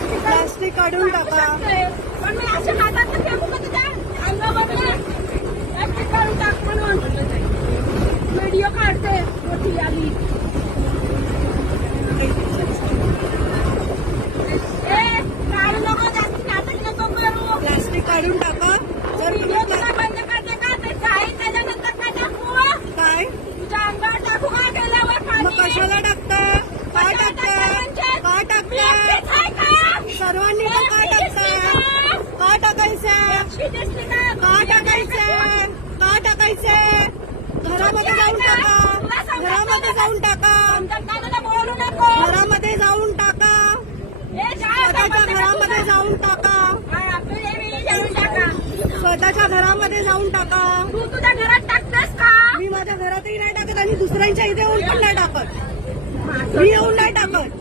Plastic काढून टाका. पण मी अशा हातात फेकू का तुझ्या अंगावरला प्लास्टिक काढून टाक म्हणून व्हिडिओ काढते मोठी आली. काढू नको जास्त नाटक नको करू. प्लास्टिक काढून टाका. जर व्हिडिओ तुम्ही तुला बंद करते का ते काय त्याच्यानंतर काय टाकू काय तुझ्या अंगावर टाकू का गेल्यावर मग पाणी कशाला टाकता? का टाकता? का टाकता? सर्वांनी का टाकता? का टाकायचं? का टाकायचं? का टाकायचं? घरामध्ये जाऊन टाका. घरामध्ये जाऊन टाका. बोलू नको घरामध्ये जाऊन टाका. स्वतःच्या घरामध्ये जाऊन टाका. स्वतःच्या घरामध्ये जाऊन टाका. तू तुझ्या घरात टाकतेस का मी माझ्या घरातही नाही टाकत आणि दुसऱ्यांच्या इथे येऊन पण नाही टाकत. मी येऊन नाही टाकत.